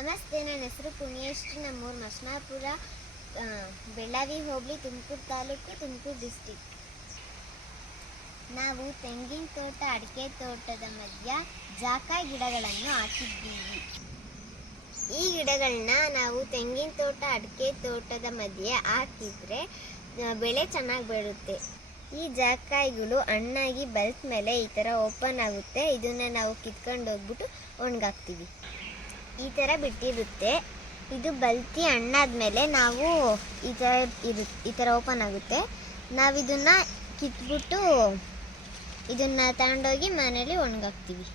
ನಮಸ್ತೆ ನನ್ನ ಹೆಸರು ಪುಣ್ಯಶ್ರೀ ನಮ್ಮೂರು ಮಸ್ನಾಪುರ ಬೆಳ್ಳಾವಿ ಹೋಬಳಿ ತುಮಕೂರು ತಾಲೂಕು ತುಮಕೂರು ಡಿಸ್ಟಿಕ್ ನಾವು ತೆಂಗಿನ ತೋಟ ಅಡಿಕೆ ತೋಟದ ಮಧ್ಯ ಜಾಕಾಯಿ ಗಿಡಗಳನ್ನು ಹಾಕಿದ್ದೀವಿ ಈ ಗಿಡಗಳನ್ನ ನಾವು ತೆಂಗಿನ ತೋಟ ಅಡಿಕೆ ತೋಟದ ಮಧ್ಯೆ ಹಾಕಿದ್ರೆ ಬೆಳೆ ಚೆನ್ನಾಗಿ ಬರುತ್ತೆ ಈ ಜಾಕಾಯಿಗಳು ಹಣ್ಣಾಗಿ ಬಲ್ತ್ ಮೇಲೆ ಈ ಥರ ಓಪನ್ ಆಗುತ್ತೆ ಇದನ್ನ ನಾವು ಕಿತ್ಕೊಂಡು ಹೋಗ್ಬಿಟ್ಟು ಒಣಗಾಕ್ತೀವಿ ಈ ಥರ ಬಿಟ್ಟಿರುತ್ತೆ. ಇದು ಬಲ್ತಿ ಹಣ್ಣಾದ್ಮೇಲೆ ನಾವು ಈ ಥರ ಇರು, ಈ ಥರ ಓಪನ್ ಆಗುತ್ತೆ. ನಾವು ಇದನ್ನ ಕಿತ್ಬಿಟ್ಟು ಇದನ್ನು ತಗೊಂಡೋಗಿ ಮನೇಲಿ ಒಣಗಾಕ್ತೀವಿ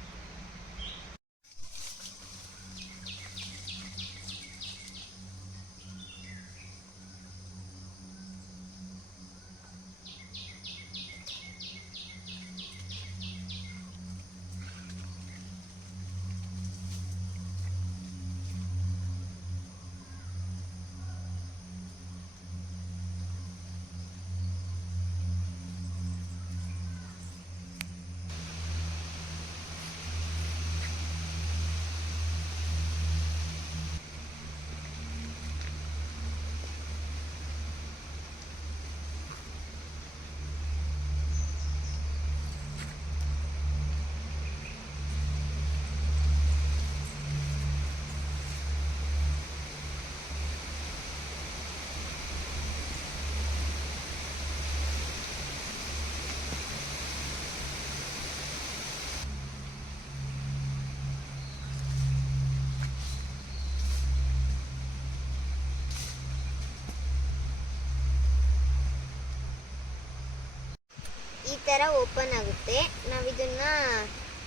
ಈ ಥರ ಓಪನ್ ಆಗುತ್ತೆ. ನಾವು ಇದನ್ನ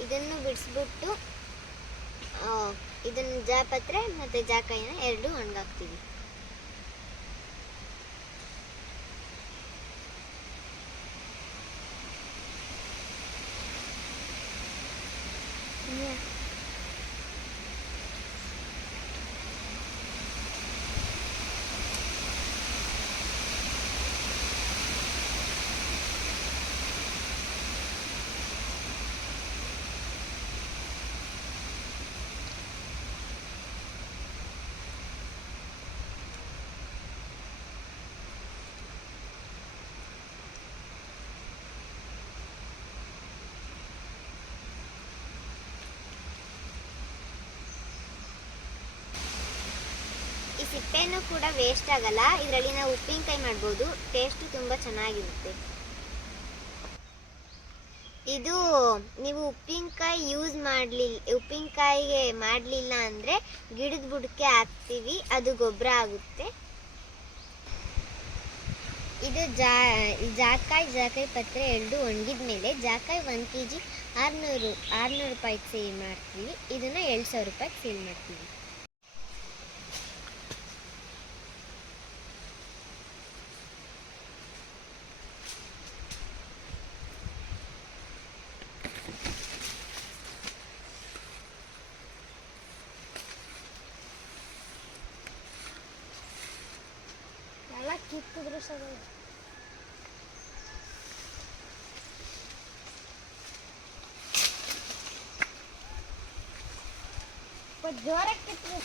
ಇದನ್ನು ಬಿಡಿಸ್ಬಿಟ್ಟು ಇದನ್ನ ಜಾಪತ್ರೆ ಮತ್ತು ಜಾಕಾಯಿನ ಎರಡು ಒಣಗಾಕ್ತೀವಿ ಸಿಪ್ಪೆನೂ ಕೂಡ ವೇಸ್ಟ್ ಆಗಲ್ಲ. ಇದರಲ್ಲಿ ನಾವು ಉಪ್ಪಿನಕಾಯಿ ಮಾಡ್ಬೋದು. ಟೇಸ್ಟು ತುಂಬ ಚೆನ್ನಾಗಿರುತ್ತೆ. ಇದು ನೀವು ಉಪ್ಪಿನಕಾಯಿ ಯೂಸ್ ಮಾಡಲಿಲ್ಲ ಉಪ್ಪಿನಕಾಯಿಗೆ ಮಾಡಲಿಲ್ಲ ಅಂದರೆ ಗಿಡದ ಬುಡಕ್ಕೆ ಹಾಕ್ತೀವಿ. ಅದು ಗೊಬ್ಬರ ಆಗುತ್ತೆ. ಇದು ಜಾ ಜಾಕಾಯಿ ಜಾಕಾಯಿ ಪತ್ರೆ ಎರಡು ಒಣಗಿದ ಮೇಲೆ ಜಾಕಾಯಿ ಒಂದು ಕೆ ಜಿ ಆರುನೂರು ಆರುನೂರು ರೂಪಾಯಿಗೆ ಸೇಲ್ ಮಾಡ್ತೀವಿ. ಇದನ್ನು ಎರಡು ಸಾವಿರ ರೂಪಾಯಿಗೆ ಸೇಲ್ ಮಾಡ್ತೀವಿ. कुदरत सा पर ज़ोर कितने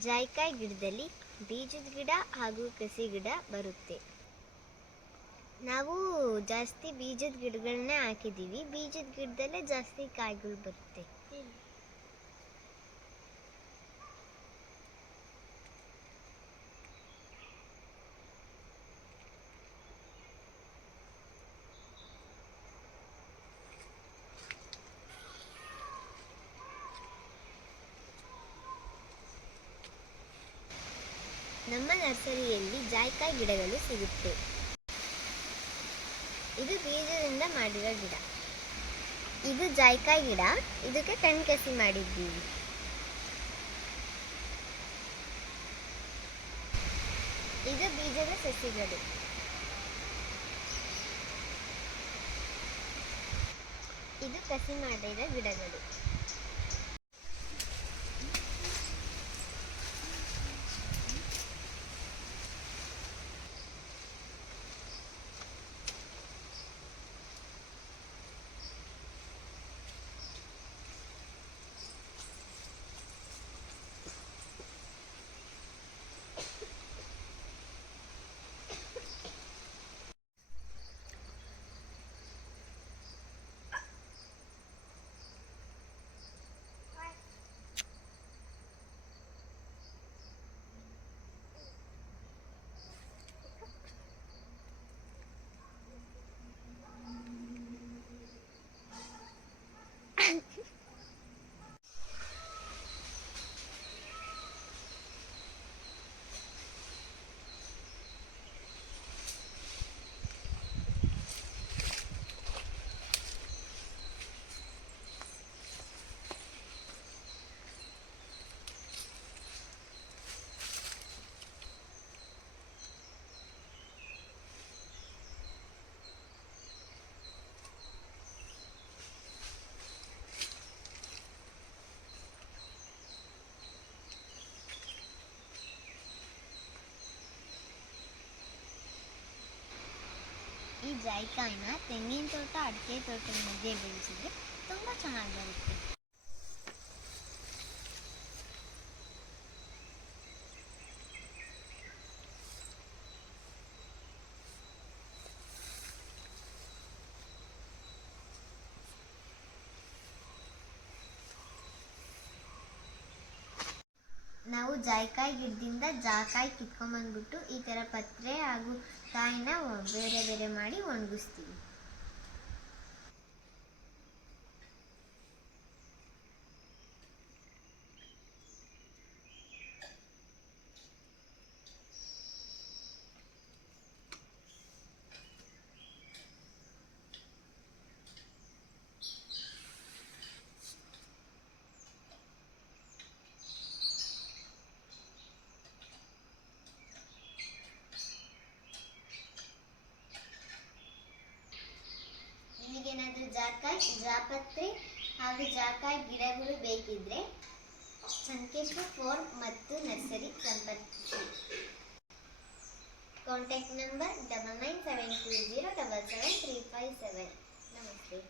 ಜಾಯ್ಕಾಯಿ ಗಿಡದಲ್ಲಿ ಬೀಜದ ಗಿಡ ಹಾಗೂ ಕಸಿ ಗಿಡ ಬರುತ್ತೆ. ನಾವು ಜಾಸ್ತಿ ಬೀಜದ ಗಿಡಗಳನ್ನೇ ಹಾಕಿದ್ದೀವಿ. ಬೀಜದ ಗಿಡದಲ್ಲೇ ಜಾಸ್ತಿ ಕಾಯಿಗಳು ಬರುತ್ತೆ. ನಮ್ಮ ನರ್ಸರಿಯಲ್ಲಿ ಜಾಯ್ಕಾಯಿ ಗಿಡಗಳು ಸಿಗುತ್ತೆ. ಇದು ಬೀಜದಿಂದ ಮಾಡಿರೋ ಗಿಡ. ಇದು ಜಾಯ್ಕಾಯಿ ಗಿಡ. ಇದಕ್ಕೆ ಕಣ್ಕಸಿ ಮಾಡಿದ್ದೀವಿ. ಇದು ಬೀಜದ ಸಸಿಗಳು. ಇದು ಕಸಿ ಮಾಡಿದ ಗಿಡಗಳು. ಈ ಜಾಯ್ಕಾಯಿನ ತೆಂಗಿನ ತೋಟ ಅಡಿಕೆ ತೋಟದ ಮಧ್ಯೆ ಬೆಳೆಸಿದ್ರೆ ತುಂಬ ಚೆನ್ನಾಗಿ ಬರುತ್ತೆ ನಾವು ಜಾಯ್ಕಾಯಿ ಗಿಡದಿಂದ ಜಾಕಾಯಿ ಕಿತ್ಕೊಂಡ್ಬಂದ್ಬಿಟ್ಟು ಈ ಥರ ಪತ್ರೆ ಹಾಗೂ ಕಾಯಿನ ಬೇರೆ ಬೇರೆ ಮಾಡಿ ಒಣಗಿಸ್ತೀವಿ. ಜಾಕಾಯಿ ಜಾಪತ್ರೆ ಹಾಗೂ ಜಾಕಾಯ್ ಗಿಡಗಳು ಬೇಕಿದ್ರೆ ಸಂಕೇಶ್ವರ್ ಫೋರ್ ಮತ್ತು ನರ್ಸರಿ ಸಂಪರ್ಕಿಸಿ. Contact number double nine seven two zero double seven three five seven. ನಮಸ್ತೆ.